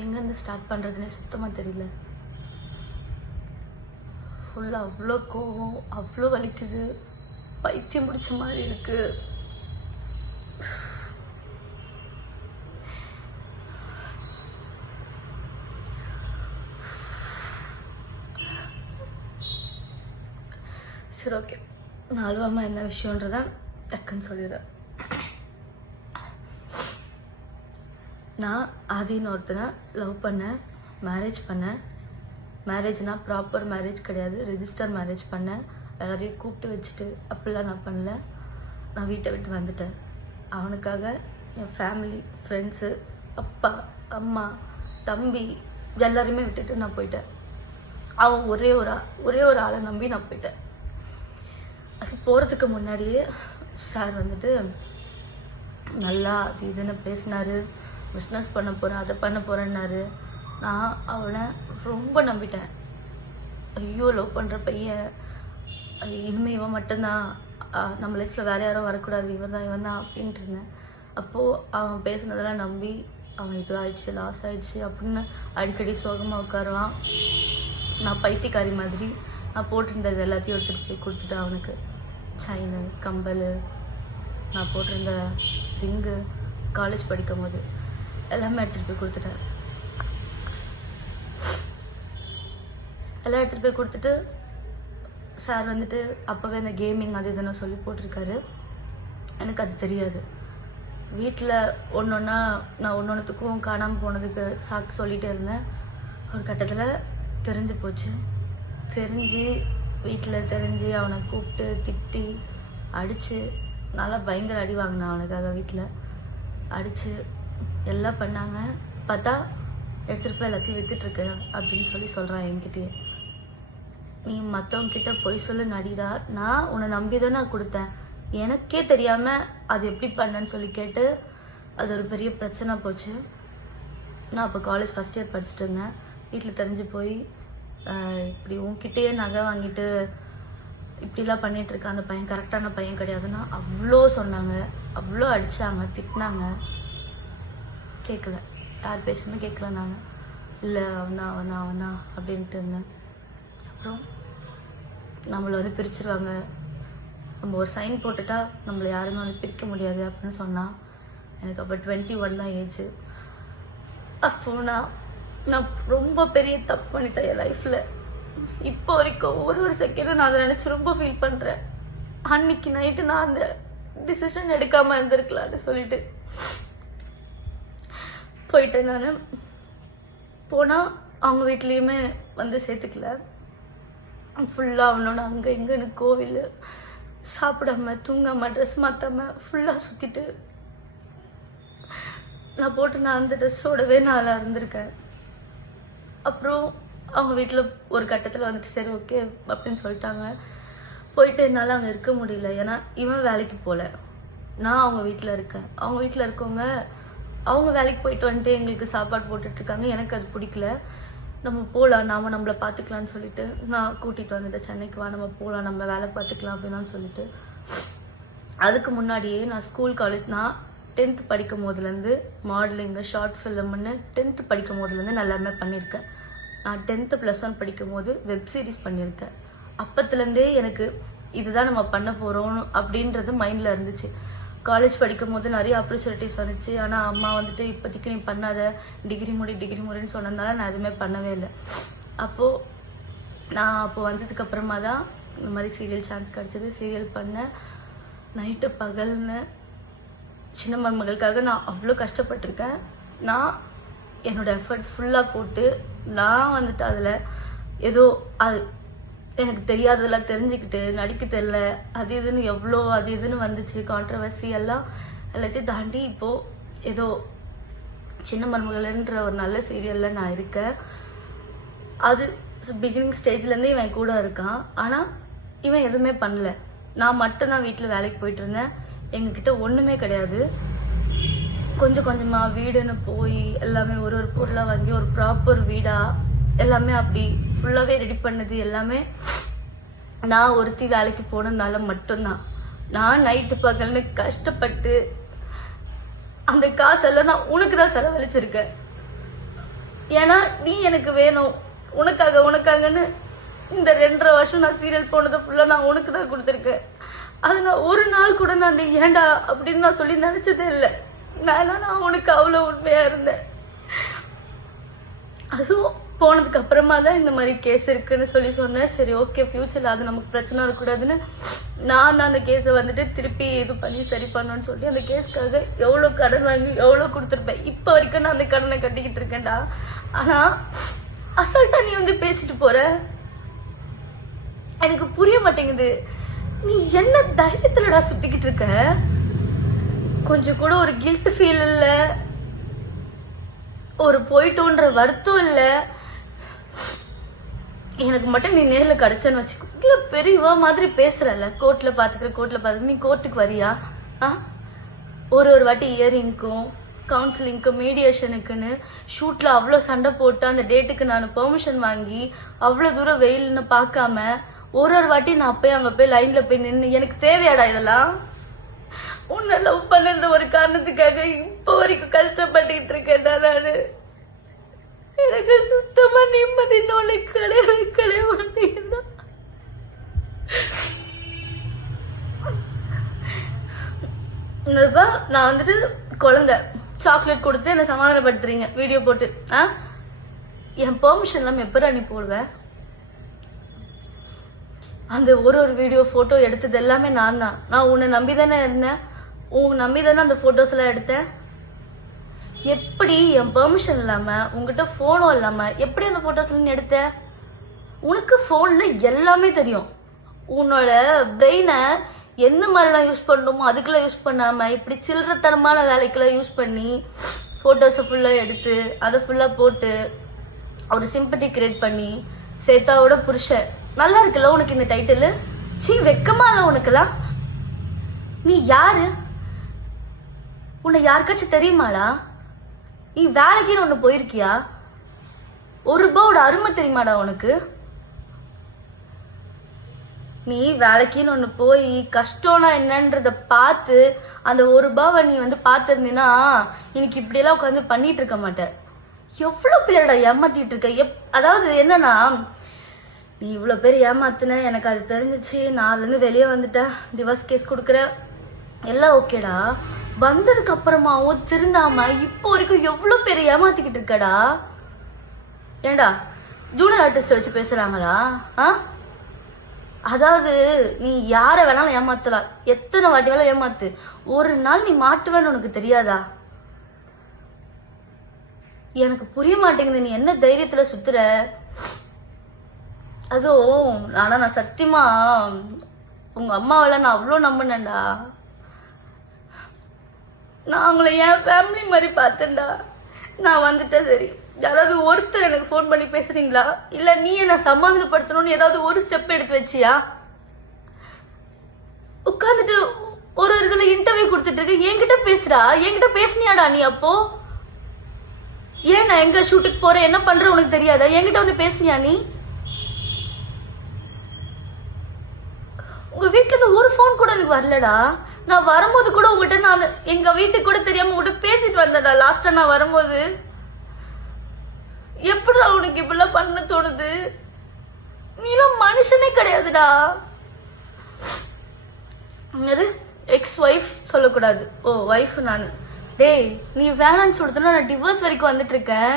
எங்கேருந்து ஸ்டார்ட் பண்ணுறதுனே சுத்தமாக தெரியல. ஃபுல்லாக அவ்வளோ கோவம், அவ்வளோ வலிக்குது, பைத்தியம் பிடிச்ச மாதிரி இருக்கு. சரி, ஓகே, நான் அழுவாம என்ன விஷயன்றத டக்குன்னு சொல்லிடுறேன். நான் ஆதின்னு ஒருத்தனை லவ் பண்ணேன், மேரேஜ் பண்ணேன். மேரேஜ்னா ப்ராப்பர் மேரேஜ் கிடையாது, ரெஜிஸ்டர் மேரேஜ் பண்ணேன். எல்லாரையும் கூப்பிட்டு வச்சுட்டு அப்படிலாம் நான் பண்ணல. நான் வீட்டை விட்டு வந்துட்டேன். அவனுக்காக என் ஃபேமிலி, ஃப்ரெண்ட்ஸு, அப்பா, அம்மா, தம்பி எல்லாரையுமே விட்டுட்டு நான் போயிட்டேன். அவன் ஒரே ஒரு ஆளை நம்பி நான் போயிட்டேன். அது போகிறதுக்கு முன்னாடியே சார் வந்துட்டு நல்லா அது இதுன்னு பேசினாரு. பிஸ்னஸ் பண்ண போகிறேன், அதை பண்ண போகிறேன்னாரு. நான் அவனை ரொம்ப நம்பிட்டேன். ஐயோ, லவ் பண்ணுற பையன், இனிமேல் இவன் மட்டும்தான், நம்ம லைஃப்பில் வேறு யாரும் வரக்கூடாது, இவன் தான் அப்படின்ட்டு இருந்தேன். அப்போது அவன் பேசுனதெல்லாம் நம்பி அவன் இது ஆயிடுச்சு, லாஸ் ஆயிடுச்சு அப்படின்னு அடிக்கடி சோகமாக உட்காருவான். நான் பைத்தியக்காரி மாதிரி நான் போட்டிருந்தது எல்லாத்தையும் எடுத்துகிட்டு போய் கொடுத்துட்டேன். அவனுக்கு செயின், கம்பல், நான் போட்டிருந்த ரிங்கு, காலேஜ் படிக்கும் போது எல்லாமே எடுத்துகிட்டு போய் கொடுத்துட்டேன். எல்லாம் எடுத்துகிட்டு போய் கொடுத்துட்டு சார் வந்துட்டு அப்போவே இந்த கேமிங் அது இதுன்னு சொல்லி போட்டிருக்காரு. எனக்கு அது தெரியாது. வீட்டில் ஒன்றொன்னா நான் ஒன்றொன்றுத்துக்கும் காணாமல் போனதுக்கு சாக்கு சொல்லிகிட்டே இருந்தேன். ஒரு கட்டத்தில் தெரிஞ்சு போச்சு. வீட்டில் தெரிஞ்சு அவனை கூப்பிட்டு திட்டி அடித்து நல்லா பயங்கர அடி வாங்கினான் அவனுக்காக. வீட்டில் அடித்து எல்லாம் பண்ணாங்க. பார்த்தா எடுத்துகிட்டு போய் எல்லாத்தையும் விற்றுட்ருக்க அப்படின்னு சொல்கிறான் என்கிட்டயே. நீ மற்றவங்கிட்ட பொய் சொல்லு நடிடா, நான் உன்னை நம்பி தான் நான் கொடுத்தேன், எனக்கே தெரியாமல் அது எப்படி பண்ணேன்னு சொல்லி கேட்டு அது ஒரு பெரிய பிரச்சனை போச்சு. நான் அப்போ காலேஜ் ஃபஸ்ட் இயர் படிச்சுட்டு இருந்தேன். வீட்டில் தெரிஞ்சு போய் இப்படி உன்கிட்டயே நகை வாங்கிட்டு இப்படிலாம் பண்ணிகிட்ருக்க அந்த பையன் கரெக்டான பையன் கிடையாதுன்னா அவ்வளோ சொன்னாங்க, அவ்வளோ அடித்தாங்க, திட்டினாங்க. கேட்கல, யார் பேசுமே கேட்கல. நாங்கள் இல்லை அவன்தான் அப்படின்ட்டு இருந்தேன். அப்புறம் நம்மளை வந்து பிரிச்சுருவாங்க, நம்ம ஒரு சைன் போட்டுட்டா நம்மளை யாருமே வந்து பிரிக்க முடியாது அப்படின்னு சொன்னான். எனக்கு அப்போ 21 தான் ஏஜ். அப்போ நான் ரொம்ப பெரிய தப்பு பண்ணிட்டேன் என் லைஃப்பில். இப்போ வரைக்கும் ஒரு செகண்டும் நான் அதை நினச்சி ரொம்ப ஃபீல் பண்ணுறேன். அன்னைக்கு நைட்டு நான் அந்த டிசிஷன் எடுக்காமல் இருந்திருக்கலான்னு சொல்லிட்டு போயிட்டேன். நான் போனால் அவங்க வீட்லேயுமே வந்து சேர்த்துக்கல. ஃபுல்லாக அவனோட அங்கே இங்கேன்னு கோவில், சாப்பிடாம தூங்காமல் ட்ரெஸ் மாற்றாமல் ஃபுல்லாக சுற்றிட்டு நான் அந்த ட்ரெஸ்ஸோடவே நான் இருந்திருக்கேன். அப்புறம் அவங்க வீட்டில் ஒரு கட்டத்தில் வந்துட்டு சரி ஓகே அப்படின்னு சொல்லிட்டாங்க. போயிட்டு என்னால் அங்கே இருக்க முடியல. ஏன்னா இவன் வேலைக்கு போகல, நான் அவங்க வீட்டில் இருக்கேன். அவங்க வீட்டில் இருக்கவங்க அவங்க வேலைக்கு போயிட்டு வந்துட்டு எங்களுக்கு சாப்பாடு போட்டுட்ருக்காங்க. எனக்கு அது பிடிக்கல. நம்ம போகலாம், நம்மளை பார்த்துக்கலான்னு சொல்லிட்டு நான் கூட்டிகிட்டு வந்துட்டேன் சென்னைக்கு. வா நம்ம போகலாம், நம்ம வேலை பார்த்துக்கலாம் அப்படின்னு சொல்லிட்டு. அதுக்கு முன்னாடியே நான் ஸ்கூல் காலேஜ், நான் 10th படிக்கும் போதுலேருந்து மாடலிங்கு, ஷார்ட் ஃபிலிம்னு 10th படிக்கும் போதுலேருந்து நான் எல்லாமே பண்ணியிருக்கேன். நான் 10th +1 படிக்கும் போது வெப் சீரிஸ் பண்ணியிருக்கேன். அப்பத்துலேருந்தே எனக்கு இதுதான் நம்ம பண்ண போகிறோம் அப்படின்றது மைண்டில் இருந்துச்சு. காலேஜ் படிக்கும் போது நிறைய ஆப்பர்ச்சுனிட்டிஸ் வந்துச்சு. ஆனால் அம்மா வந்துட்டு இப்போதைக்கு நீ பண்ணாத, டிகிரி முடின்னு சொன்னதுனால நான் எதுவுமே பண்ணவே இல்லை. அப்போது வந்ததுக்கப்புறமா தான் இந்த மாதிரி சீரியல் சான்ஸ் கிடச்சிது. சீரியல் பண்ணேன், நைட்டு பகல்னு. சின்ன மருமகளுக்காக நான் அவ்வளோ கஷ்டப்பட்டிருக்கேன். நான் என்னோடய எஃபர்ட் ஃபுல்லாக போட்டு நான் வந்துட்டு அதில் ஏதோ அது எனக்கு தெரியாததெல்லாம் தெரிஞ்சுக்கிட்டு நடிக்க தெரியல, அது இதுன்னு வந்துச்சு. கான்ட்ரவர்சி எல்லாத்தையும் தாண்டி இப்போது ஏதோ சின்ன மருமகள்ன்ற ஒரு நல்ல சீரியலில் நான் இருக்கேன். அது பிகினிங் ஸ்டேஜ்லேருந்தே இவன் கூட இருக்கான். ஆனால் இவன் எதுவுமே பண்ணல. நான் மட்டும்தான் வீட்டில் வேலைக்கு போயிட்டு இருந்தேன். எங்ககிட்ட ஒன்றுமே கிடையாது. கொஞ்சம் கொஞ்சமாக வீடுன்னு போய் எல்லாமே ஒரு பொருளாக வாங்கி ஒரு ப்ராப்பர் வீடாக எல்லாமே அப்படி ஃபுல்லாகவே ரெடி பண்ணது எல்லாமே நான் ஒருத்தி வேலைக்கு போனதுனால மட்டும்தான். நான் நைட்டு பகல்னு கஷ்டப்பட்டு அந்த காசெல்லாம் நான் உனக்கு தான் செலவழிச்சிருக்கேன். ஏன்னா நீ எனக்கு வேணும், உனக்காகன்னு இந்த 2.5 வருஷம் நான் சீரியல் போனதை ஃபுல்லா நான் உனக்கு தான் கொடுத்துருக்கேன். அது நான் ஒரு நாள் கூட நான் ஏண்டா அப்படின்னு நான் சொல்லி நினைச்சதே இல்லை. நான் உனக்கு அவ்வளவு உண்மையா இருந்தேன். அதுவும் போனதுக்கு அப்புறமா தான் இந்த மாதிரி கேஸ் இருக்குன்னு சொல்லி சொன்னேன். சரி ஓகே, ஃபியூச்சர்ல அது நமக்கு பிரச்சனை இருக்கக்கூடாதுன்னு நான் தான் அந்த கேஸை வந்துட்டு திருப்பி இது பண்ணி சரி பண்ணணும்னு சொல்லி அந்த கேஸ்க்காக எவ்வளவு கடன் வாங்கி எவ்வளவு கொடுத்துருப்பேன். இப்ப வரைக்கும் நான் அந்த கடனை கட்டிக்கிட்டு இருக்கேன்டா. ஆனா அசால்ட்டா நீ வந்து பேசிட்டு போற. எனக்கு புரிய மாட்டேங்குது, நீ என்ன தைரியத்துலடா சுத்திக்கிட்டு இருக்க? கொஞ்சம் கூட ஒரு கில்ட் ஃபீல் இல்ல, ஒரு போயிட்டோன்ற வருத்தம் இல்ல. எனக்கு மட்டும் நீ நேர்ல கிடைச்சன்னு வச்சுக்கோ. இல்ல பெரியவா மாதிரி பேசுறல, கோர்ட்ல பாத்துக்கிற நீ கோர்ட்டுக்கு வரியா? ஒரு வாட்டி இயரிங்க்கும் கவுன்சிலிங்க்கு மீடியேஷனுக்குன்னு ஷூட்ல அவ்வளவு சண்டை போட்டு அந்த டேட்டுக்கு நான் பெர்மிஷன் வாங்கி அவ்வளவு தூரம் வெயில்னு பார்க்காம ஒரு வாட்டி நான் போய் அங்க போய் லைன்ல போய் நின்று எனக்கு தேவையாடா இதெல்லாம்? உன்னை லவ் பண்ண ஒரு காரணத்துக்காக இப்ப வரைக்கும் கஷ்டப்பட்டுக்கிட்டு இருக்கேன்டா நானு. எனக்கு சுத்தமா நிம்மதி நோலை கிடையவே மாட்டேங்குதா. நான் வந்துட்டு குழந்தை சாக்லேட் கொடுத்து என்ன சமாதானப்படுத்துறீங்க வீடியோ போட்டு. என் பெர்மிஷன் இல்லாம எப்படா நீ போடுவேன்? அந்த ஒரு வீடியோ போட்டோ எடுத்தது எல்லாமே நான் தான். நான் உன்னை நம்பிதானே இருந்தேன், உன் நம்பிதானே அந்த போட்டோஸ் எல்லாம் எடுத்தேன். எப்படி என் பெர்மிஷன் இல்லாம உங்ககிட்ட போனும் இல்லாம எப்படி அந்த போட்டோஸ் எடுத்த? உனக்கு போன்ல எல்லாமே தெரியும். உன்னோட பிரெயினை எந்த மாதிரிலாம் யூஸ் பண்ணணுமோ அதுக்கெல்லாம் யூஸ் பண்ணாம இப்படி சில்லறத்தனமான வேலைக்கெல்லாம் யூஸ் பண்ணி போட்டோஸை ஃபுல்லா எடுத்து அதை ஃபுல்லா போட்டு ஒரு சிம்பத்தி கிரியேட் பண்ணி சேத்தாவோட புருஷன். நல்லா இருக்குல்ல உனக்கு இந்த டைட்டில்? வெக்கமா இல்ல உனக்குலாம்? நீ யாரு? உன்னை யாருக்காச்சும் தெரியுமாடா? நீ வேலைக்குன்னு ஒண்ணு போயிருக்கியா? ₹1 அருமை தெரியுமாடா உனக்கு? நீ வேலைக்குன்னு ஒண்ணு போய் கஷ்டம்னா என்னன்றத பார்த்து அந்த ₹1 நீ வந்து பார்த்திருந்தீன்னா இன்னைக்கு இப்படி எல்லாம் உட்காந்து பண்ணிட்டு இருக்க மாட்ட. எவ்வளவு பேரடா ஏமாத்திட்டு இருக்க. அதாவது என்னன்னா, நீ இவ்வளவு பேர் ஏமாத்துன, எனக்கு அது தெரிஞ்சிச்சு, நான் அதுல இருந்து வெளியே வந்துட்டேன், டிவோர்ஸ் கேஸ் கொடுக்குற எல்லாம் ஓகேடா. வந்ததுக்கு அப்புறமாவும் திருந்தாம இப்போ வரைக்கும் எவ்வளவு பேர் ஏமாத்திக்கிட்டு இருக்கடா. ஏண்டா ஜூனியர் ஆர்டிஸ்ட் வச்சு பேசுறாங்களா? அதாவது நீ யார வேணாலும் ஏமாத்தலாம், எத்தனை வாட்டி வேணாலும் ஏமாத்து, ஒரு நாள் நீ மாட்டுவேன்னு உனக்கு தெரியாதா? எனக்கு புரிய மாட்டேங்குது நீ என்ன தைரியத்துல சுத்துற. அதுவும் ஆனா நான் சத்தியமா உங்க அம்மாவெல்லாம் நான் அவ்வளவு நம்பினேன்டா. நான் அவங்கள என் ஃபேமிலி மாதிரி பார்த்தேன்டா. நான் வந்துட்டேன், சரி யாராவது ஒருத்தர் எனக்கு போன் பண்ணி பேசுறீங்களா, இல்ல நீ என்ன சமாதானப்படுத்தணும்னு ஏதாவது ஒரு ஸ்டெப் எடுத்து வச்சியா? உட்காந்துட்டு ஒரு இதுல இன்டர்வியூ கொடுத்துட்டு இருக்கு, என்கிட்ட பேசுறா. என்கிட்ட பேசுனியாடா நீ? அப்போ ஏன் நான் எங்க ஷூட்டுக்கு போறேன் என்ன பண்ற உனக்கு தெரியாதா? என்கிட்ட வந்து பேசுனியா நீ? உங்க வீட்டுல இருந்து ஒரு போன் கூட எனக்கு வரலடா. நான் வரும்போது கூட உங்ககிட்ட நான் எங்க வீட்டுக்கு கூட தெரியாம உங்ககிட்ட பேசிட்டு வந்தடா. லாஸ்டா நான் வரும்போது எப்படிடா உனக்கு இப்படிலாம் பண்ண தோணுது? நீலாம் மனுஷனே கிடையாதுடா. எக்ஸ் ஒய்ஃப் சொல்லக்கூடாது, ஓ ஒய்ஃப் நானு. டேய் நீ வேணான்னு சொல்றதுன்னா நான் டிவோர்ஸ் வரைக்கும் வந்துட்டு இருக்கேன்.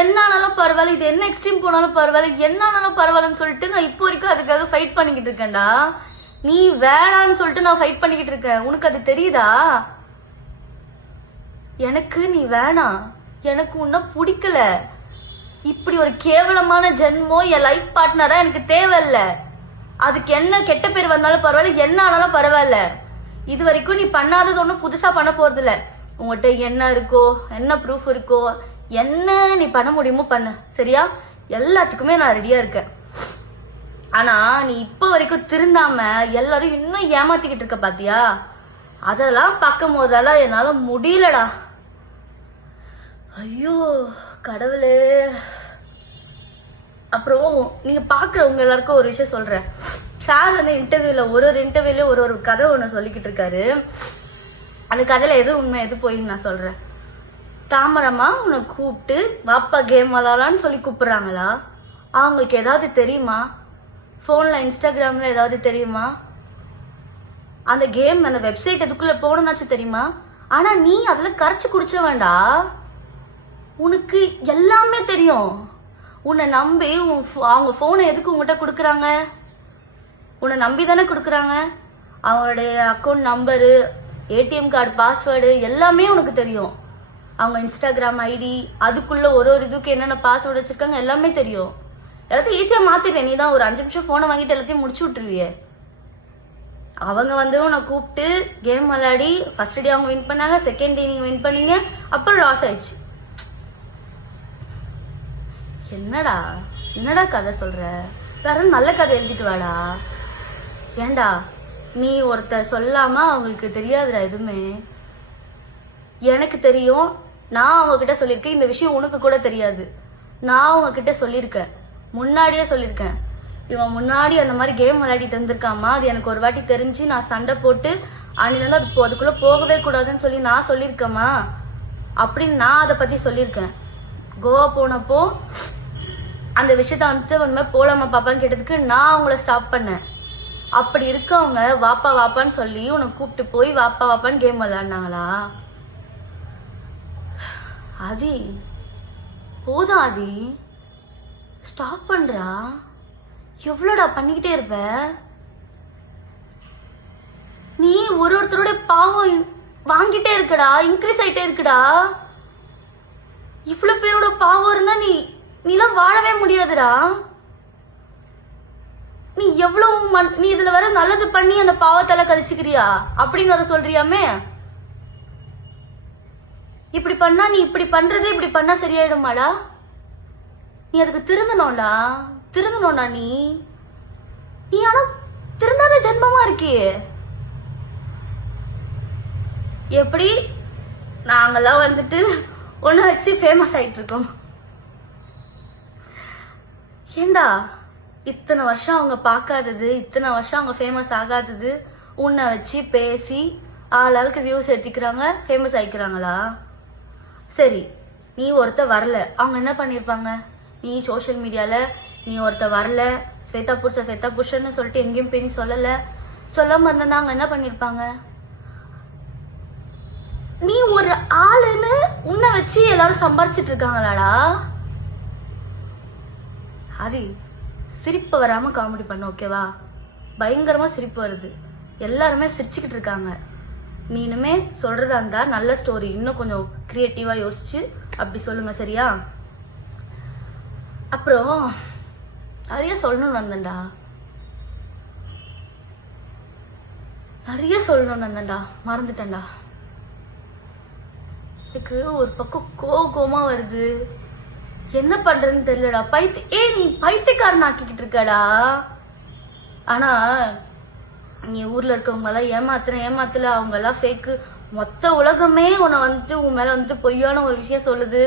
என்னானாலும் பரவாயில்ல, இது என்ன எக்ஸ்ட்ரீம் போனாலும் பரவாயில்ல, என்னானாலும் பரவாயில்லன்னு சொல்லிட்டு நான் இப்போ வரைக்கும் அதுக்காக ஃபைட் பண்ணிக்கிட்டு இருக்கேன்டா. நீ வேணான்னு சொல்லிட்டு நான் ஃபைட் பண்ணிக்கிட்டு இருக்கேன். உனக்கு அது தெரியுதா? எனக்கு நீ வேணாம், எனக்கு உன்ன பிடிக்கல. இப்படி ஒரு கேவலமான ஜென்மம் என் லைஃப் பார்ட்னரா எனக்கு தேவையில்ல. அதுக்கு என்ன கெட்ட பேர் வந்தாலும் பரவாயில்ல, என்ன ஆனாலும் பரவாயில்ல. இது வரைக்கும் நீ பண்ணாதது ஒன்றும் புதுசா பண்ண போறது இல்ல. உங்ககிட்ட என்ன இருக்கோ, என்ன ப்ரூஃப் இருக்கோ, என்ன நீ பண்ண முடியுமோ பண்ணு, சரியா? எல்லாத்துக்குமே நான் ரெடியா இருக்கேன். ஆனா நீ இப்ப வரைக்கும் திருந்தாம எல்லாரும் இன்னும் ஏமாத்திக்கிட்டு இருக்க பாத்தியா? அதெல்லாம் பார்க்கும் போதெல்லாம் என்னால முடியலடா. ஐயோ கடவுளே. அப்புறம் நீங்க பாக்குறவங்க எல்லாருக்கும் ஒரு விஷயம் சொல்றேன். சார் வந்து இன்டர்வியூல ஒரு இன்டர்வியூல ஒரு கதை ஒண்ணு சொல்லிக்கிட்டு இருக்காரு. அந்த கதையில எது உண்மை எது போயின்னு நான் சொல்றேன். தாமரமா உன்னை கூப்பிட்டு வாப்பா கேம் விளாடலான்னு சொல்லி கூப்பிடுறாங்களா? அவங்களுக்கு ஏதாவது தெரியுமா? போன்ல இன்ஸ்டாகிராம்ல ஏதாவது தெரியுமா? அந்த கேம் அந்த வெப்சைட் எதுக்குள்ள போகணும்னாச்சும் தெரியுமா? ஆனா நீ அதுல கரைச்சு குடிச்ச வேண்டா, உனக்கு எல்லாமே தெரியும். உன்னை நம்பி அவங்க போனை எதுக்கு உங்ககிட்ட கொடுக்குறாங்க? உன்னை நம்பி தானே கொடுக்குறாங்க. அவங்களுடைய account number, ATM card password எல்லாமே உனக்கு தெரியும். அவங்க இன்ஸ்டாகிராம் ஐடி, அதுக்குள்ள ஒரு இதுக்கு என்னென்ன பாஸ்வேர்டு வச்சிருக்காங்க எல்லாமே தெரியும். எல்லாத்தையும் ஈஸியா மாத்திடுவேன். நீ தான் ஒரு 5 நிமிஷம் போனை வாங்கிட்டு எல்லாத்தையும் முடிச்சு விட்டுருவியே. அவங்க வந்து உன்னை கூப்பிட்டு கேம் விளையாடி ஃபர்ஸ்ட் டே அவங்க வின் பண்ணாங்க, செகண்ட் டே நீங்க வின் பண்ணீங்க, அப்புறம் லாஸ் ஆயிடுச்சு. என்னடா என்னடா கதை சொல்ற? வேற நல்ல கதை எழுதிட்டு வாடா. ஏண்டா நீ ஒருத்தர் சொல்லாம அவங்களுக்கு தெரியாதுடா எதுவுமே. எனக்கு தெரியும். நான் அவங்க கிட்ட சொல்லியிருக்கேன். இந்த விஷயம் உனக்கு கூட தெரியாது. நான் அவங்க கிட்ட சொல்லியிருக்கேன், முன்னாடியே சொல்லியிருக்கேன். இவன் முன்னாடி அந்த மாதிரி கேம் விளையாடிட்டு இருந்திருக்காமா, அது எனக்கு ஒரு வாட்டி தெரிஞ்சு நான் சண்டை போட்டு அன்னிலிருந்து அதுக்குள்ள போகவே கூடாதுன்னு சொல்லி நான் சொல்லியிருக்கேமா அப்படின்னு நான் அதை பத்தி சொல்லியிருக்கேன். கோவா போனப்போ அந்த விஷயத்த வந்துட்டு உண்மை போலாமா பாப்பான்னு கேட்டதுக்கு நான் அவங்கள ஸ்டாப் பண்ணேன். அப்படி இருக்கவங்க வாப்பா வாப்பான்னு சொல்லி உன்னை கூப்பிட்டு போய் வாப்பா வாப்பான்னு கேம் விளையாடினாங்களா? ஆதி போதும் ஆதி, ஸ்டாப் பண்றா. எவ்வளோடா பண்ணிக்கிட்டே இருப்ப நீ? ஒருத்தரோட பாவம் வாங்கிட்டே இருக்கடா, இன்க்ரீஸ் ஆயிட்டே இருக்குடா. இவ்வளவு பேரோட பாவம் இருந்தா நீலாம் வாழவே முடியாதுடா. நீ எவ்வளவு நீ இதுல வர நல்லது பண்ணி அந்த பாவத்தால கழிச்சுக்கிறியா அப்படின்னு அதை சொல்றியாமே. இப்படி பண்ணா நீ இப்படி பண்றது இப்படி பண்ணா சரியாயிடுமாடா? நீ அதுக்கு திருந்தணும்டா, திருந்தணும்டா. நீ ஆனா திருந்தாத ஜென்மமா இருக்கியே. எப்படி நாங்கெல்லாம் வந்துட்டு ஒன்னு வச்சு ஃபேமஸ் ஆயிட்டு இருக்கோம். ஏண்டா இத்தனை வருஷம் அவங்க பார்க்காதது, இத்தனை வருஷம் அவங்க ஃபேமஸ் ஆகாதது உன்னை வச்சு பேசி ஆளாளுக்கு வியூஸ் ஏத்திக்கிறாங்க, ஃபேமஸ் ஆயிக்கிறாங்களா? சரி, நீ ஒருத்த வரல, அவங்க என்ன பண்ணிருப்பாங்க? நீ சோசியல் மீடியால நீ ஒருத்த வரல, ஸ்வேதா புருஷன்னு சொல்லிட்டு எங்கேயும் போய் நீ சொல்லாம இருந்தா அவங்க என்ன பண்ணிருப்பாங்க? நீ ஒரு ஆளுன்னு உன்னை வச்சு எல்லாரும் சம்பாரிச்சிட்டு இருக்காங்களாடா? அது சிரிப்பு வராம காமெடி பண்ண, ஓகேவா? பயங்கரமா சிரிப்பு வருது, எல்லாருமே சிரிச்சுக்கிட்டு இருக்காங்க. நீ இனிமே சொல்றதா இருந்தா நல்ல ஸ்டோரி இன்னும் கொஞ்சம் கிரியேட்டிவா யோசிச்சு அப்படி சொல்லுங்க, சரியா? அப்புறம் நிறைய சொல்லணும்னு வந்தேன்டா, நிறைய சொல்லணும்னு வந்தேன்டா, மறந்துட்டேன்டா. எனக்கு ஒரு பக்கம் கோவமா வருது, என்ன பண்றதுன்னு தெரியலடா. நீ பைத்தியக்காரன் ஆக்கிக்கிட்டு இருக்கடா. ஆனா நீ ஊர்ல இருக்கவங்க எல்லாம் ஏமாத்தல, அவங்க எல்லாம் ஃபேக்கு. மொத்த உலகமே உன்னை வந்துட்டு உன் மேல வந்துட்டு பொய்யான ஒரு விஷயம் சொல்லுது.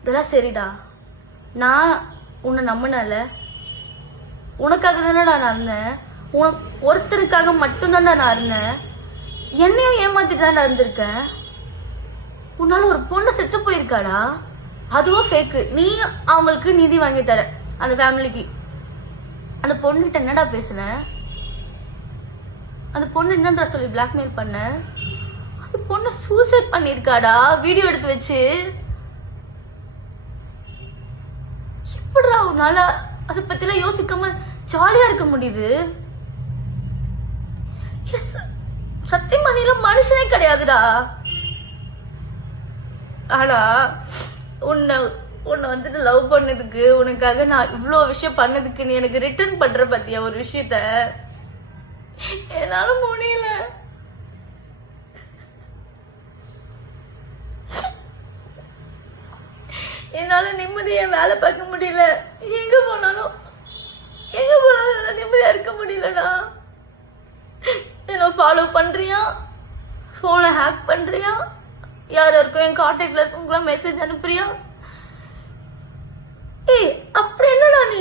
இதெல்லாம் சரிடா. நான் உன்னை நம்பினல, உனக்காக தானடா நான் இருந்தேன். ஒருத்தருக்காக மட்டும்தான்டா நான் இருந்தேன். என்னையும் ஏமாத்திட்டு தான் இருந்திருக்கேன். உன்னால ஒரு பொண்ணு செத்து போயிருக்காடா, அதுவும் ஃபேக்கு. நீ அவங்களுக்கு நிதி வாங்கி தர, அந்த ஃபேமிலிக்கு. அந்த பொண்ணுகிட்ட என்னடா பேசுன? அந்த பொண்ணு என்னடா சொல்லி பிளாக்மெயில் பண்ண? அந்த பொண்ணு சூசைட் பண்ணிருக்காடா, வீடியோ எடுத்து வச்சு. எப்படிடா உன்னால அதை பத்திலாம் யோசிக்காம ஜாலியா இருக்க முடியுது? சத்தியமா நீலாம் மனுஷனே கிடையாதுடா. ஆனா உன்னை வந்துட்டு லவ் பண்ணதுக்கு, உனக்காக நான் இவ்வளவு விஷயம் பண்ணதுக்கு நீ எனக்கு ரிட்டர்ன் பண்ற பத்தியா ஒரு விஷயத்த? என்னால முடியல. என்னால நிம்மதியா வேலை பார்க்க முடியல. எங்க போனாலும் நிம்மதியா இருக்க முடியலடா. என்ன ஃபாலோ பண்றியா, போனை ஹேக் பண்றியா, யாருக்கும் என் கான்டாக்ட்ல இருக்கவங்களாம் மெசேஜ் அனுப்புறியா? அப்படி என்னடா நீ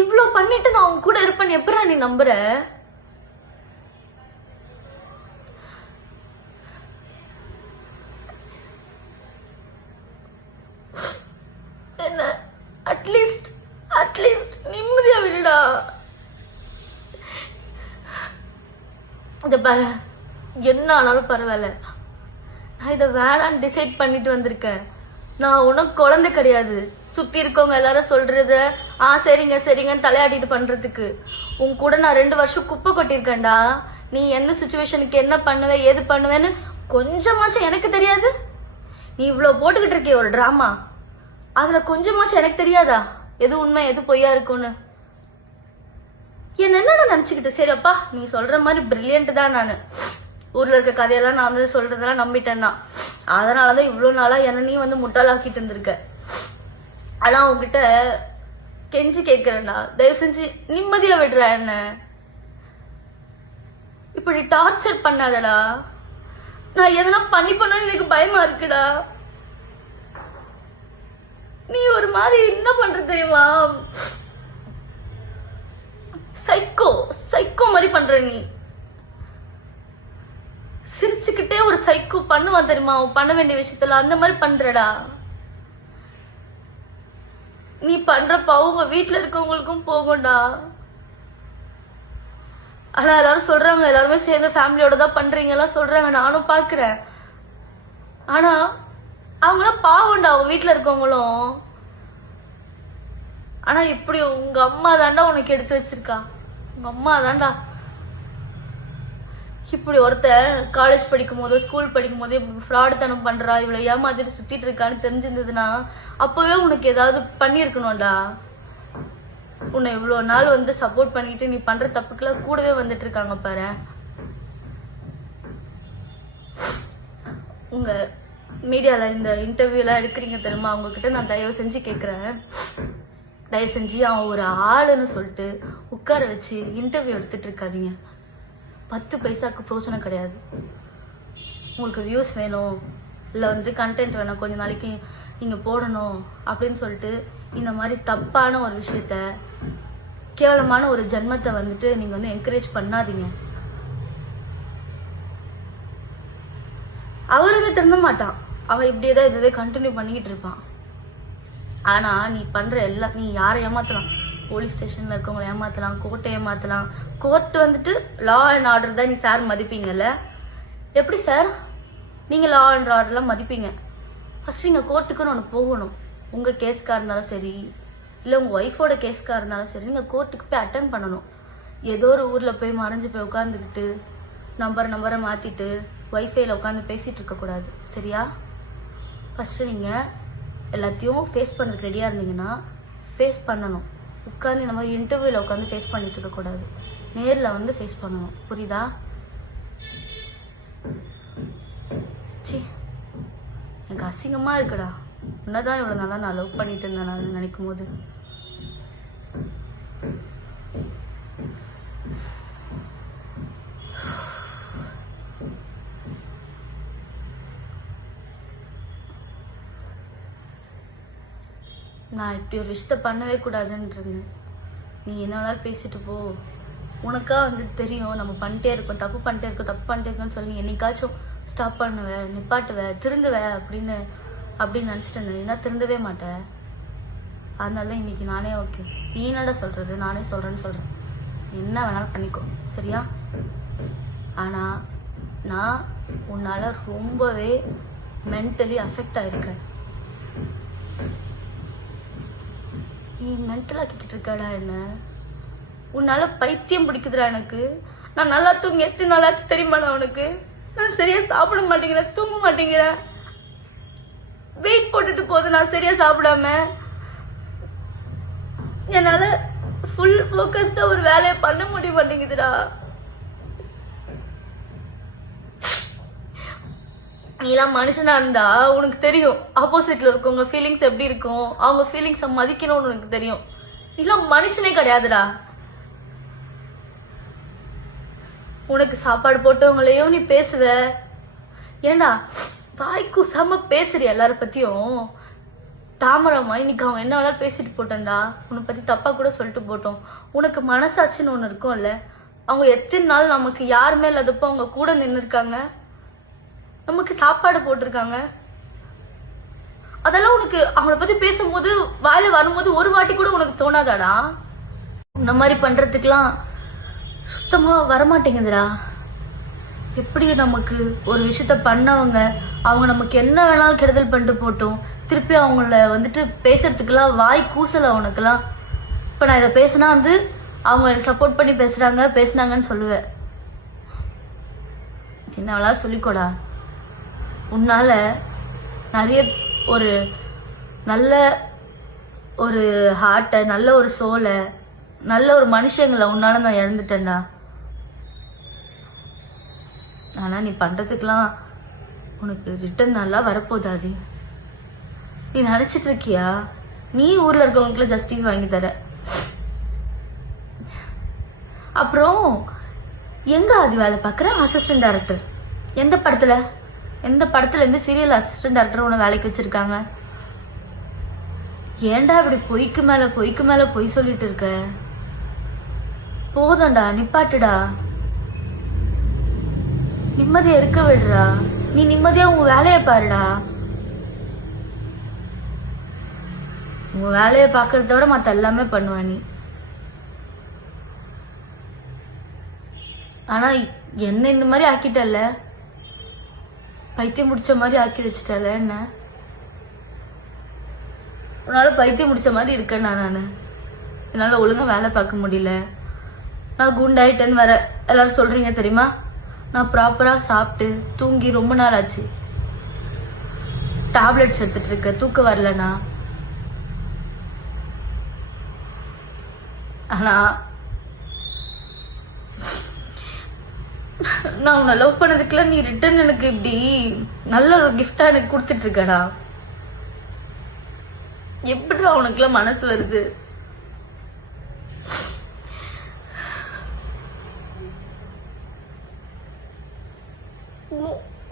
இவ்வளவு பண்ணிட்டு நான் உன் கூட இருப்பேன்னு எப்படா நீ நம்புற? என்ன அட்லீஸ்ட் அட்லீஸ்ட் நிம்மதியா விடுடா. இத பாரு, என்ன ஆனாலும் பரவாயில்ல, நான் இதை வேணான்னு டிசைட் பண்ணிட்டு வந்திருக்கேன். நான் உனக்கு குழந்தை கிடையாது. சுத்தி இருக்கவங்க எல்லாரும் சொல்றத சரிங்க சரிங்கன்னு தலையாட்டிட்டு பண்றதுக்கு. உன் கூட நான் 2 வருஷம் குப்பை கொட்டிருக்கேன்டா. நீ என்ன சுச்சுவேஷனுக்கு என்ன பண்ணுவ ஏது பண்ணுவேன்னு கொஞ்சமாச்சும் எனக்கு தெரியாது? நீ இவ்வளவு போட்டுக்கிட்டு இருக்கிய ஒரு டிராமா, அதுல கொஞ்சமாச்சும் எனக்கு தெரியாதா எது உண்மை எது பொய்யா இருக்கும்னு? என்ன நினைச்சுக்கிட்டு, சரி அப்பா நீ சொல்ற மாதிரி பிரில்லியன்ட் தான், நானு ஊர்ல இருக்க கதையெல்லாம் நான் வந்து சொல்றதெல்லாம் நம்பிட்டேன்னா, அதனாலதான் இவ்வளவு நாளா என்ன நீ வந்து முட்டாளாக்கிட்டு இருந்திருக்க. ஆனா உங்ககிட்ட கெஞ்சி கேட்கிறேன்டா, தயவு செஞ்சு நிம்மதியா விடுற. என்ன இப்படி டார்ச்சர் பண்ணாதடா. நான் எதனா பண்ணணும்னு எனக்கு பயமா இருக்குடா. நீ ஒரு மாதிரி என்ன பண்ற தெரியுமா, சைக்கோ சைக்கோ மாதிரி பண்ற. நீ சிரிச்சுக்கிட்டே ஒரு சைக்கோ பண்ணுவான் தெரியுமா, பண்ண வேண்டிய விஷயத்துல அந்த மாதிரி பண்றடா. நீ பண்ற பாவம் வீட்டுல இருக்கவங்களுக்கும் போகும்டா. ஆனா எல்லாரும் சொல்றாங்க, எல்லாருமே சேர்ந்து ஃபேமிலியோட தான் பண்றீங்க எல்லாம் சொல்றாங்க, நானும் பாக்குறேன். ஆனா அவங்களாம் பாவம்டா, அவங்க வீட்டுல இருக்கவங்களும். ஆனா இப்படி உங்க அம்மா தாண்டா உனக்கு எடுத்து வச்சிருக்கா. உங்க அம்மா தாண்டா இப்படி ஒருத்த காலேஜ் படிக்கும் போதோ ஸ்கூல் படிக்கும் போதே ஃப்ராட் தனம் பண்றா, இவ்வளவு ஏமாத்திட்டு சுத்திட்டு இருக்கான்னு தெரிஞ்சிருந்ததுன்னா அப்பவே உனக்கு ஏதாவது பண்ணிருக்கணும்டா. உன்னை இவ்வளவு நாள் வந்து சப்போர்ட் பண்ணிட்டு நீ பண்ற தப்புக்குலாம் கூடவே வந்துட்டு இருக்காங்க பாரு. உங்க மீடியால இந்த இன்டர்வியூ எல்லாம் எடுக்கிறீங்க தெரியுமா, அவங்க கிட்ட நான் தயவு செஞ்சு கேக்குறேன், தயவு செஞ்சு அவன் ஒரு ஆளுன்னு சொல்லிட்டு உட்கார வச்சு இன்டர்வியூ எடுத்துட்டு இருக்காதீங்க. 10 பைசாக்கு பிரோஜனம் கிடையாது. உங்களுக்கு வியூஸ் வேணும் இல்லை வந்து கண்டென்ட் வேணும், கொஞ்ச நாளைக்கு நீங்க போடணும் அப்படின்னு சொல்லிட்டு இந்த மாதிரி தப்பான ஒரு விஷயத்த, கேவலமான ஒரு ஜென்மத்தை வந்துட்டு நீங்க வந்து என்கரேஜ் பண்ணாதீங்க. அவருக்கு திருந்த மாட்டான், அவன் இப்படியேதான் இதை கண்டினியூ பண்ணிக்கிட்டு இருப்பான். ஆனா நீ பண்ற எல்லாம், நீ யாரை ஏமாத்தலாம், போலீஸ் ஸ்டேஷன்ல இருக்கவங்க ஏமாத்தலாம், கோர்ட்டை ஏமாத்தலாம். கோர்ட் வந்துட்டு லா அண்ட் ஆர்டர் தான் நீ சார் மதிப்பீங்கல்ல? எப்படி சார் நீங்க லா அண்ட் ஆர்டர்லாம் மதிப்பீங்க? ஃபர்ஸ்ட் நீங்க கோர்ட்டுக்குன்னு ஒன்று போகணும். உங்க கேஸ்கா இருந்தாலும் சரி, இல்லை உங்க ஒய்ஃபோட கேஸ்கா இருந்தாலும் சரி, நீங்க கோர்ட்டுக்கு போய் அட்டன் பண்ணணும். ஏதோ ஒரு ஊர்ல போய் மறைஞ்சு போய் உட்காந்துக்கிட்டு நம்பரை மாத்திட்டு ஒய்ஃபைல உட்காந்து பேசிட்டு இருக்க கூடாது, சரியா? ஃபர்ஸ்ட் நீங்க எல்லாத்தையும் ஃபேஸ் பண்ணுறதுக்கு ரெடியா இருந்தீங்கன்னா ஃபேஸ் பண்ணணும். உட்காந்து இந்த மாதிரி இன்டர்வியூல உட்காந்து ஃபேஸ் பண்ணிட்டு இருக்க கூடாது, நேர்ல வந்து ஃபேஸ் பண்ணணும், புரியுதா? சி எனக்கு அசிங்கமா இருக்குடா. உன்னதான் இவ்வளவு நாளா நான் லவ் பண்ணிட்டு இருந்தேன் நான் நினைக்கும் போது. நான் இப்படி ஒரு விஷயத்த பண்ணவே கூடாதுன்னு இருந்தேன். நீ என்ன வேணாலும் பேசிட்டு போ, உனக்கா வந்து தெரியும் நம்ம பண்ணிட்டே இருக்கோம், தப்பு பண்ணிட்டே இருக்கோம்னு சொல்லி என்னைக்காச்சும் ஸ்டாப் பண்ணுவ, நிப்பாட்டுவ, திருந்துவ அப்படின்னு நினைச்சிட்டு இருந்தேன். என்ன திருந்தவே மாட்டேன். அதனால இன்னைக்கு நானே ஓகே, நீ என்னடா சொல்றது, நானே சொல்றேன்னு சொல்றேன். என்ன வேணாலும் பண்ணிக்கோ, சரியா? ஆனா நான் உன்னால ரொம்பவே மென்டலி அஃபெக்ட் ஆயிருக்கேன். நீ மென்டலா கேட்டுட்டு இருக்கடா என்ன? உன்னால பைத்தியம் பிடிக்குதுடா எனக்கு. நான் நல்லா தூங்கி எத்தனை நாளாச்சு தெரியுமாடா உனக்கு? நான் சரியா சாப்பிட மாட்டேங்கிறேன், தூங்க மாட்டேங்கிறேன், வெயிட் போட்டுட்டு போகுது நான் சரியா சாப்பிடாம. என்னால ஃபுல் ஃபோக்கஸ்டா ஒரு வேலையை பண்ண முடிய மாட்டேங்குதுடா. நீலாம் மனுஷனா இருந்தா உனக்கு தெரியும் ஆப்போசிட்ல இருக்கவங்க ஃபீலிங்ஸ் எப்படி இருக்கும், அவங்க ஃபீலிங்ஸ மதிக்கணும்னு உனக்கு தெரியும். நீலாம் மனுஷனே கிடையாதுடா. உனக்கு சாப்பாடு போட்டவங்களையும் நீ பேசுவ. ஏண்டா வாய்க்கு செம பேசுறிய எல்லார பத்தியும். தாமரமா இன்னைக்கு அவங்க என்ன வேணாலும் பேசிட்டு போட்டேன்டா, உன்னை பத்தி தப்பா கூட சொல்லிட்டு போட்டோம். உனக்கு மனசாட்சின்னு ஒண்ணு இருக்கும்ல. அவங்க எத்தனை நாள் நமக்கு யாருமே இல்லாதப்போ அவங்க கூட நின்று இருக்காங்க, நமக்கு சாப்பாடு போட்டிருக்காங்க. அதெல்லாம் உனக்கு அவங்கள பத்தி பேசும்போது வாயில வரும்போது ஒரு வாட்டி கூட உனக்கு தோணாதாடா? இந்த மாதிரி பண்றதுக்கெல்லாம் சுத்தமா வரமாட்டேங்குதுடா. எப்படி நமக்கு ஒரு விஷயத்த பண்ணவங்க அவங்க நமக்கு என்ன வேணாலும் கெடுதல் பண்ணிட்டு போட்டோம், திருப்பி அவங்கள வந்துட்டு பேசுறதுக்கெல்லாம் வாய் கூசல உனக்கெல்லாம். இப்ப நான் இதை பேசினா வந்து அவங்க எனக்கு சப்போர்ட் பண்ணி பேசினாங்கன்னு சொல்லுவேன். என்ன வேணாலும் சொல்லிக்கோடா. உன்னால நிறைய ஒரு நல்ல ஒரு ஹார்ட்டை, நல்ல ஒரு சோலை, நல்ல ஒரு மனுஷங்களை உன்னால நான் இழந்துட்டேன்டா. ஆனா நீ பண்றதுக்கெல்லாம் உனக்கு ரிட்டர்ன் நல்லா வரப்போதாது. நீ நினைச்சிட்டு இருக்கியா நீ ஊர்ல இருக்கவங்களுக்கு ஜஸ்டிஸ் வாங்கி தர? அப்புறம் எங்க அது வேலை பாக்குற அசிஸ்டன்ட் டைரக்டர்? எந்த படத்துல இருந்து சீரியல் அசிஸ்டன்ட் டைரக்டர் உன்னை வேலைக்கு வச்சிருக்காங்க? ஏன்டா இப்படி பொய்க்கு மேல பொய் சொல்லிட்டு இருக்க? போதும்டா, நிப்பாட்டுடா. நிம்மதியா இருக்க விடுறா. நீ நிம்மதியா உன் வேலைய பாருடா. உன் வேலைய பாக்குறத தவிர மத்த எல்லாமே பண்ணுவ நீ. ஆனா என்ன இந்த மாதிரி ஆக்கிட்டல்ல, பைத்தியம் முடிச்ச மாதிரி ஆக்கி வச்சிட்டல என்ன? உன்னால பைத்தியம் முடிச்ச மாதிரி இருக்கேன் நானு. என்னால ஒழுங்கா வேலை பார்க்க முடியல. நான் குண்டாயிட்டேன்னு வேற எல்லாரும் சொல்றீங்க தெரியுமா? நான் ப்ராப்பரா சாப்பிட்டு தூங்கி ரொம்ப நாள் ஆச்சு. டேப்லெட்ஸ் எடுத்துட்டு இருக்க, தூக்கம் வரலனா. ஆனா நான் உன்னை லவ் பண்ணதுக்குள்ள நீ ரிட்டர்ன் எனக்கு இப்படி நல்ல ஒரு கிஃப்டா எனக்கு கொடுத்துட்டு இருக்கடா. எப்படிடா உனக்குலாம் மனசு வருது?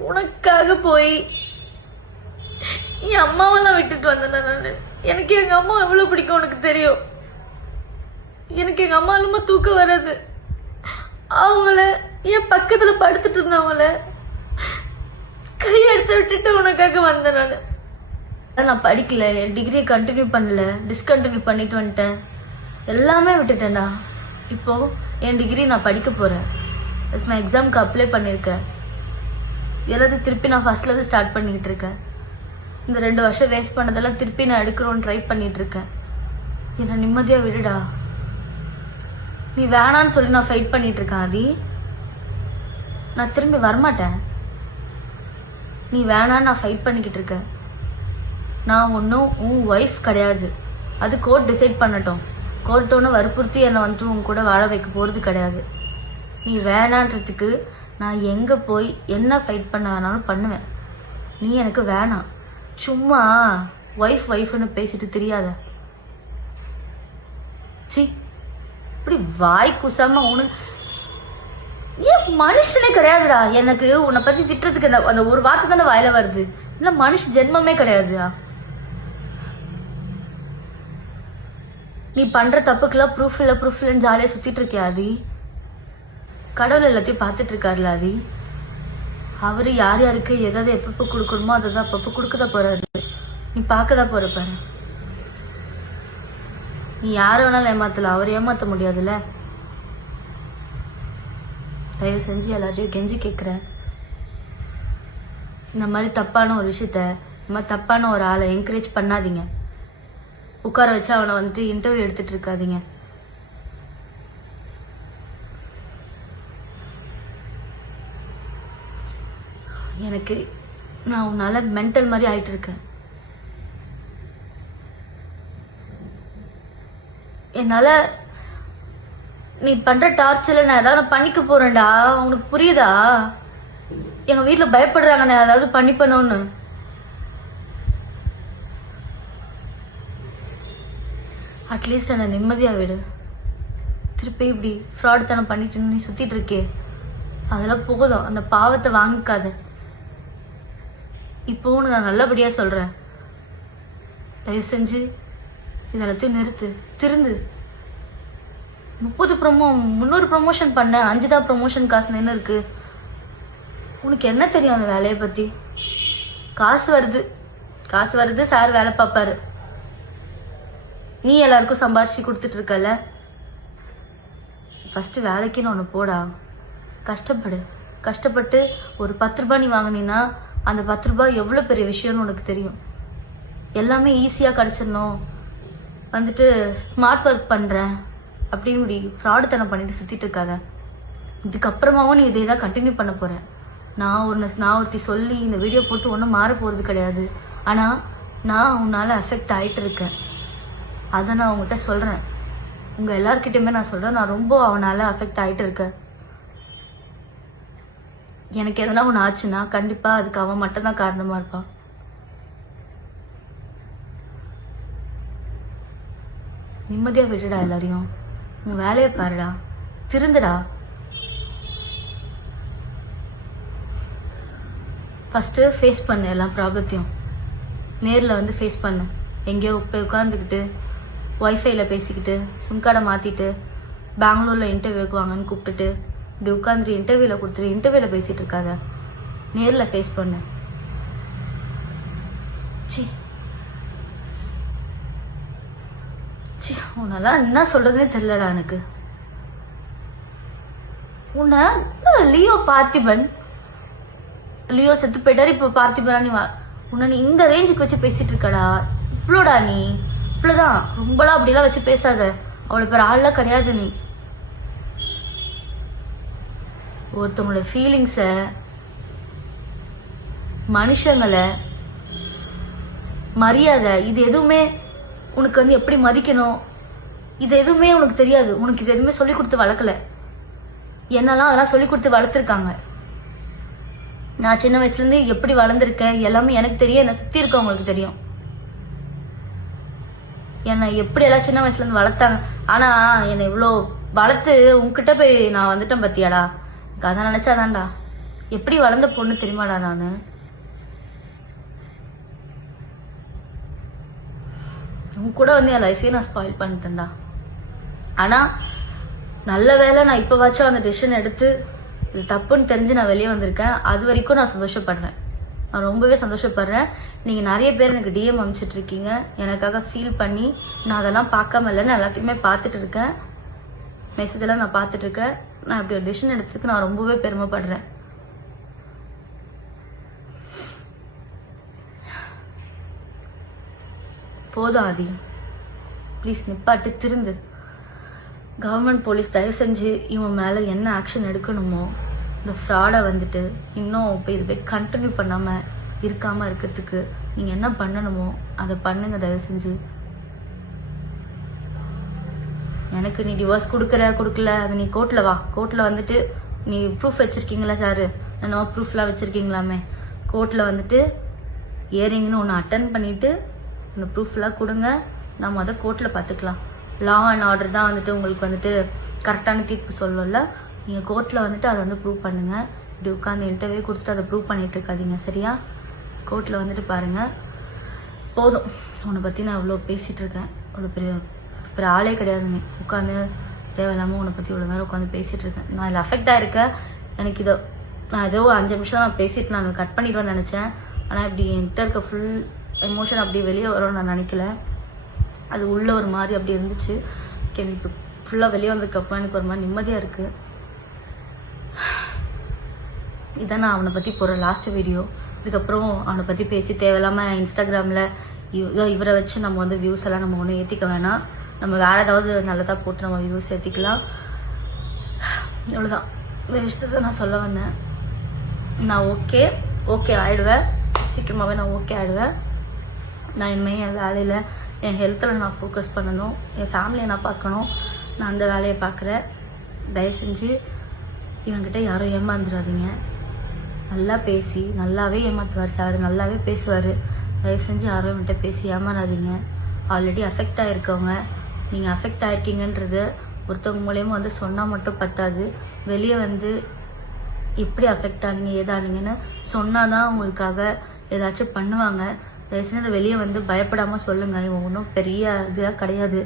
உனக்காக போய் என் அம்மாவெல்லாம் விட்டுட்டு வந்தேன் நானு. எனக்கு எங்க அம்மா எவ்வளவு பிடிக்கும் உனக்கு தெரியும். எனக்கு எங்க அம்மா இல்லாம தூக்கம் வராது. அவங்கள என் பக்கத்துல படுத்துட்டு இருந்தவங்கள கையெடுத்து விட்டுட்டு உனக்காக வந்தேன் நானு. நான் படிக்கல, என் டிகிரியை கண்டினியூ பண்ணல, டிஸ்கண்டினியூ பண்ணிட்டு வந்துட்டேன். எல்லாமே விட்டுட்டேன்டா. இப்போ என் டிகிரி நான் படிக்க போறேன். நான் எக்ஸாமுக்கு அப்ளை பண்ணிருக்கேன். எல்லாத்தையும் திருப்பி நான் ஃபர்ஸ்ட்ல இருந்து ஸ்டார்ட் பண்ணிட்டு இருக்கேன். இந்த 2 வருஷம் வேஸ்ட் பண்ணதெல்லாம் திருப்பி நான் எடுக்கணும்னு ட்ரை பண்ணிட்டு இருக்கேன். என்ன நிம்மதியா விடுடா. நீ வேணான்னு சொல்லி நான் ஃபைட் பண்ணிட்டு இருக்கேன் ஆதி. நான் திரும்பி வரமாட்டேன். நீ வேணான்னு நான் ஃபைட் பண்ணிக்கிட்டு இருக்கேன். நான் ஒன்னும் உன் ஒய்ஃப் கிடையாது. அது கோர்ட் டிசைட் பண்ணட்டும். கோர்ட் ஒன்று வற்புறுத்தி என்னை வந்து உன் கூட வாழ வைக்க போறது கிடையாது. நீ வேணான்றதுக்கு நான் எங்க போய் என்ன ஃபைட் பண்ணாலும் பண்ணுவேன். நீ எனக்கு வேணாம். சும்மா ஒய்ஃப்னு பேசிட்டு தெரியாத. சி, இப்படி வாய் குசாம உனக்கு ஏன் மனுஷனே கிடையாதுடா. எனக்கு உன்னை பத்தி திட்டுறதுக்கு அந்த ஒரு வார்த்தை தானே வாயில வருது. இல்ல மனுஷ ஜென்மமே கிடையாதுடா. நீ பண்ற தப்புக்கெல்லாம் ப்ரூஃப் இல்லன்னு ஜாலியா சுத்திட்டு இருக்கியா ஆதி? கடவுள் எல்லாத்தையும் பார்த்துட்டு இருக்காருல ஆதி. அவரு யார் யாருக்கு எதாவது எப்பப்ப கொடுக்கணுமோ அதை தான் அப்பப்ப கொடுக்கதா போறாரு. நீ பார்க்கதான் போற பாரு. நீ யார வேணாலும் ஏமாத்தல, அவர் ஏமாத்த முடியாதுல்ல. தயவு செஞ்சு எல்லாரையும் கெஞ்சி கேட்கிறேன். இந்த மாதிரி தப்பான ஒரு விஷயத்த, இந்த மாதிரி தப்பான ஒரு ஆளை என்கரேஜ் பண்ணாதீங்க. உட்கார வச்சு அவனை வந்துட்டு இன்டர்வியூ எடுத்துட்டு இருக்காதீங்க. எனக்கு நான் உன்னால மென்டல் மாதிரி ஆயிட்டு இருக்கேன். என்னால நீ பண்ற டார்ச்சர்ல நான் ஏதாவது பண்ணிக்க போறேன்டா. உனக்கு புரியுதா? எங்க வீட்டுல பயப்படுறாங்க நான் ஏதாவது பண்ணிப்பணும்னு. அட்லீஸ்ட் என்ன நிம்மதியா விடு. திருப்பி இப்படி ஃப்ராட் தனம் பண்ணிட்டு நீ சுத்திட்டு இருக்கே, அதெல்லாம் போதும். அந்த பாவத்தை வாங்கிக்காத. இப்போ நான் நல்லபடியா சொல்றேன். தயவு செஞ்சு இதெல்லாத்தையும் நிறுத்து, திருந்து. 300 ப்ரமோஷன் பண்ண, 5 தான் ப்ரமோஷன் காசு என்ன இருக்கு? உனக்கு என்ன தெரியும் அந்த வேலையை பத்தி? காசு வருது, காசு வருது, சார் வேலை பார்ப்பாரு, நீ எல்லாருக்கும் சம்பாரிச்சு கொடுத்துட்டு இருக்கல. ஃபர்ஸ்ட் வேலைக்குன்னு ஒன்று போடா, கஷ்டப்பட்டு ஒரு 10 ரூபாய் நீ வாங்கினீன்னா அந்த 10 ரூபாய் எவ்வளோ பெரிய விஷயம்னு உனக்கு தெரியும். எல்லாமே ஈஸியாக கிடச்சிடணும், வந்துட்டு ஸ்மார்ட் ஒர்க் பண்ணுறேன் அப்படின்னு ஃப்ராடுத்தனம் பண்ணிட்டு சுற்றிட்டு இருக்காத. இதுக்கப்புறமாவும் நீ இதே தான் கண்டினியூ பண்ண போகிறேன். நான் ஒருத்தி சொல்லி இந்த வீடியோ போட்டு ஒன்றும் மாற போகிறது கிடையாது. ஆனால் நான் உன்னால் அஃபெக்ட் ஆகிட்டு இருக்கேன். அதை நான் உங்கள்கிட்ட சொல்கிறேன். உங்கள் எல்லார்கிட்டையுமே நான் சொல்கிறேன், நான் ரொம்ப அவனால் அஃபெக்ட் ஆகிட்டு இருக்கேன். எனக்கு எதனா ஒன்று ஆச்சுன்னா கண்டிப்பாக அதுக்கு அவன் மட்டும்தான் காரணமாக இருப்பான். நிம்மதியாக விட்டுடா, எல்லாரையும் உன் வேலையை பாருடா, திருந்துடா. ஃபஸ்ட்டு ஃபேஸ் பண்ணு, எல்லா ப்ராப்ளத்தையும் நேரில் வந்து ஃபேஸ் பண்ணு. எங்கேயோ போய் உட்காந்துக்கிட்டு ஒய்ஃபைல பேசிக்கிட்டு சிம் கார்டை மாற்றிட்டு பெங்களூரில் இன்டர்வியூக்கு வாங்கன்னு கூப்பிட்டுட்டு இப்படி உட்காந்துட்டு இன்டர்வியூவில் கொடுத்துட்டு இன்டர்வியூவில் பேசிகிட்டு இருக்காத. நேரில் ஃபேஸ் பண்ணு. உன்னெல்லாம் என்ன சொல்றதுனே தெரியலடா எனக்கு. உன்னை லியோ செத்து போயிட்டாரு, இப்போ பார்த்திபனா நீ உன்னை நீ இந்த ரேஞ்சுக்கு வச்சு பேசிட்டு இருக்கடா. இவ்வளோடா நீ, இவ்வளோதான். ரொம்பலாம் அப்படிலாம் வச்சு பேசாத. அவ்வளோ பேர் ஆள்லாம் கிடையாது நீ. ஒருத்தவங்களோட ஃபீலிங்ஸை, மனுஷங்களை, மரியாதை, இது எதுவுமே உனக்கு வந்து எப்படி மதிக்கணும், இது எதுவுமே உனக்கு தெரியாது. உனக்கு இது எதுவுமே சொல்லி கொடுத்து வளர்க்கல. என்னெல்லாம் அதெல்லாம் சொல்லி கொடுத்து வளர்த்துருக்காங்க. நான் சின்ன வயசுலேருந்து எப்படி வளர்ந்துருக்கேன் எல்லாமே எனக்கு தெரியும், என்னை சுற்றி இருக்கவங்களுக்கு தெரியும். என்னை எப்படி எல்லாம் சின்ன வயசுலேருந்து வளர்த்தாங்க. ஆனால் என்னை இவ்வளோ வளர்த்து உங்ககிட்ட போய் நான் வந்துட்டேன் பத்தியாடா. அதை நினச்சாதான்டா எப்படி வளர்ந்த பொண்ணு தெரியுமாடா நான். உன் கூட வந்து என் லைஃபையும் நான் ஸ்பாயில் பண்ணிட்டேன்டா. ஆனால் நல்ல வேலை நான் இப்போ வாச்சும் அந்த டிசிஷன் எடுத்து இது தப்புன்னு தெரிஞ்சு நான் வெளியே வந்திருக்கேன். அது வரைக்கும் நான் சந்தோஷப்படுறேன். நான் ரொம்பவே சந்தோஷப்படுறேன். நீங்கள் நிறைய பேர் எனக்கு டிஎம் அனுப்பிச்சிட்டு இருக்கீங்க எனக்காக ஃபீல் பண்ணி. நான் அதெல்லாம் பார்க்காம இல்லைன்னு எல்லாத்தையுமே பார்த்துட்டு இருக்கேன். மெசேஜ் எல்லாம் நான் பார்த்துட்டு இருக்கேன். நான் இப்படி ஒரு டிசிஷன் எடுத்ததுக்கு நான் ரொம்பவே பெருமைப்படுறேன். போதும் ஆதி, ப்ளீஸ் நிப்பாட்டு, திருந்து. கவர்மெண்ட் போலீஸ் தயவு செஞ்சு இவன் மேலே என்ன ஆக்ஷன் எடுக்கணுமோ, இந்த ஃப்ராடை வந்துட்டு இன்னும் இப்போ இது போய் கண்டினியூ பண்ணாமல் இருக்காமல் இருக்கிறதுக்கு நீங்கள் என்ன பண்ணணுமோ அதை பண்ணுங்க தயவு செஞ்சு. எனக்கு நீ டிவோர்ஸ் கொடுக்கல, அது நீ கோர்ட்டில் வா. கோர்ட்டில் வந்துட்டு நீ ப்ரூஃப் வச்சுருக்கீங்களா சார், நோ ப்ரூஃப்லாம் வச்சுருக்கீங்களாமே. கோர்ட்டில் வந்துட்டு இயரிங்னு ஒன்று அட்டன் பண்ணிவிட்டு இந்த ப்ரூஃப்லாம் கொடுங்க. நம்ம அதை கோர்ட்டில் பார்த்துக்கலாம். லா அண்ட் ஆர்டர் தான் வந்துட்டு உங்களுக்கு வந்துட்டு கரெக்டான தீர்ப்பு சொல்லல. நீங்கள் கோர்ட்டில் வந்துட்டு அதை வந்து ப்ரூவ் பண்ணுங்கள். இப்படி உட்காந்து இன்டர்வியூ கொடுத்துட்டு அதை ப்ரூவ் பண்ணிட்டு இருக்காதீங்க, சரியா? கோர்ட்டில் வந்துட்டு பாருங்கள். போதும், உன்னை பற்றி நான் இவ்வளோ பேசிகிட்டு இருக்கேன். அவ்வளோ பெரிய ஆளே கிடையாது நீ. உட்காந்து தேவையில்லாமல் உன்னை பற்றி இவ்வளோ நேரம் உட்காந்து பேசிகிட்டு இருக்கேன். நான் இதில் அஃபெக்ட் ஆகிருக்கேன். எனக்கு நான் ஏதோ 5 நிமிஷம் நான் பேசிட்டு நான் கட் பண்ணிடுவேன்னு நினச்சேன். ஆனால் இப்படி என்கிட்ட இருக்க ஃபுல் எமோஷன் அப்படி வெளியே வரும்னு நான் நினைக்கல. அது உள்ள ஒரு மாதிரி அப்படி இருந்துச்சு. எனக்கு இப்போ ஃபுல்லாக வெளியே வந்ததுக்கப்புறம் எனக்கு ஒரு மாதிரி நிம்மதியாக இருக்குது. இதான் நான் அவனை பற்றி போகிற லாஸ்ட் வீடியோ. இதுக்கப்புறம் அவனை பற்றி பேசி தேவையில்லாமல் இன்ஸ்டாகிராமில் இவரை வச்சு நம்ம வந்து வியூஸ் எல்லாம் நம்ம ஒன்றும் ஏற்றிக்க வேணாம். நம்ம வேறு ஏதாவது நல்லதாக போட்டு நம்ம வியூஸ் ஏற்றிக்கலாம். இவ்வளோதான் இந்த விஷயத்தை நான் சொல்ல வந்தேன். நான் ஓகே ஆகிடுவேன். சீக்கிரமாகவே நான் ஓகே ஆகிடுவேன். நான் இனிமேல் என் வேலையில் என் ஹெல்த்தில் நான் ஃபோக்கஸ் பண்ணணும். என் ஃபேமிலியை நான் பார்க்கணும். நான் அந்த வேலையை பார்க்குறேன். தயவு செஞ்சு இவங்கிட்ட யாரும் ஏமாந்துடாதீங்க. நல்லா பேசி நல்லாவே ஏமாற்றுவார் சார், நல்லாவே பேசுவார். தயவு செஞ்சு யாரும் இவன்கிட்ட பேசி ஏமாறாதீங்க. ஆல்ரெடி அஃபெக்ட் ஆகிருக்கவங்க, நீங்கள் அஃபெக்ட் ஆகிருக்கீங்கன்றது ஒருத்தவங்க மூலியமாக வந்து சொன்னால் மட்டும் பத்தாது. வெளியே வந்து எப்படி அஃபெக்ட் ஆனீங்க ஏதானீங்கன்னு சொன்னால் தான் உங்களுக்காக ஏதாச்சும் பண்ணுவாங்க. தயவுசெய்து அதை வெளியே வந்து பயப்படாமல் சொல்லுங்கள். இவன் ஒன்றும் பெரிய இதாக கிடையாது.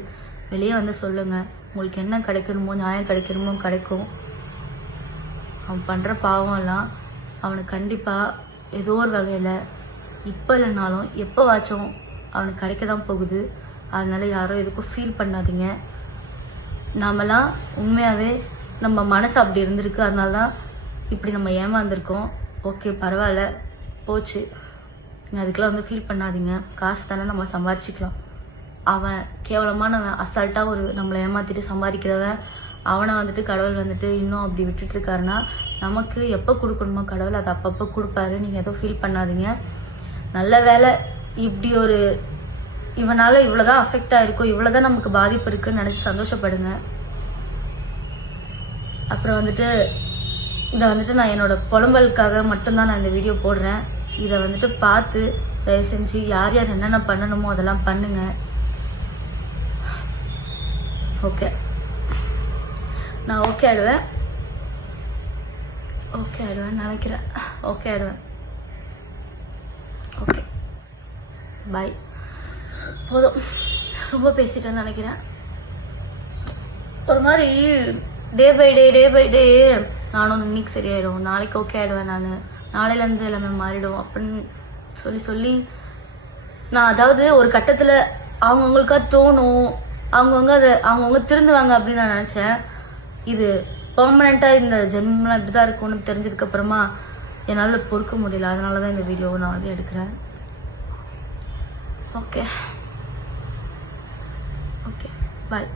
வெளியே வந்து சொல்லுங்கள். உங்களுக்கு என்ன கிடைக்கணுமோ, நியாயம் கிடைக்கணுமோ கிடைக்கும். அவன் பண்ணுற பாவம்லாம் அவனுக்கு கண்டிப்பாக ஏதோ ஒரு வகையில் இப்போ இல்லைனாலும் எப்போவாச்சும் அவனுக்கு கிடைக்க தான் போகுது. அதனால யாரும் எதுக்கும் ஃபீல் பண்ணாதீங்க. நாமெல்லாம் உண்மையாகவே நம்ம மனசு அப்படி இருந்திருக்கு. அதனால தான் இப்படி நம்ம ஏமாந்துருக்கோம். ஓகே, பரவாயில்ல, போச்சு. நீங்கள் அதுக்கெல்லாம் வந்து ஃபீல் பண்ணாதீங்க. காசு தானே, நம்ம சம்பாரிச்சிக்கலாம். அவன் கேவலமானவன், அசால்ட்டாக ஒரு நம்மளை ஏமாற்றிட்டு சம்பாதிக்கிறவன். அவனை வந்துட்டு கடவுள் வந்துட்டு இன்னும் அப்படி விட்டுட்டு இருக்காருன்னா நமக்கு எப்போ கொடுக்கணுமோ கடவுள் அதை அப்பப்போ கொடுப்பாரு. நீங்கள் எதுவும் ஃபீல் பண்ணாதீங்க. நல்ல வேலை, இப்படி ஒரு இவனால் இவ்வளோதான் அஃபெக்ட் ஆகிருக்கும், இவ்வளோதான் நமக்கு பாதிப்பு இருக்குன்னு நினச்சி சந்தோஷப்படுங்க. அப்புறம் வந்துட்டு இதை வந்துட்டு நான் என்னோட புலம்பலுக்காக மட்டும்தான் நான் இந்த வீடியோ போடுறேன். இதை வந்துட்டு பார்த்து தயவு செஞ்சு யார் யார் என்னென்ன பண்ணணுமோ அதெல்லாம் பண்ணுங்க. ஓகே, நான் ஓகே ஆயிடுவேன் நினைக்கிறேன். ஓகே ஆயிடுவேன். ஓகே, பாய். போதும், ரொம்ப பேசிட்டேன்னு நினைக்கிறேன். ஒரு மாதிரி டே பை டே நானும் இன்னைக்கு சரியாயிடும், நாளைக்கு ஓகே ஆயிடுவேன், நான் நாளையிலேருந்து எல்லாமே மாறிடும் அப்படின்னு சொல்லி நான், அதாவது ஒரு கட்டத்தில் அவங்கவுங்களுக்கா தோணும், அவங்கவுங்க திருந்துவாங்க அப்படின்னு நான் நினச்சேன். இது பெர்மனெண்ட்டாக இந்த ஜென்மலாம் இப்படி தான் இருக்கும்னு தெரிஞ்சதுக்கப்புறமா என்னால் பொறுக்க முடியல. அதனால தான் இந்த வீடியோவை நான் வந்து எடுக்கிறேன். ஓகே, பாய்.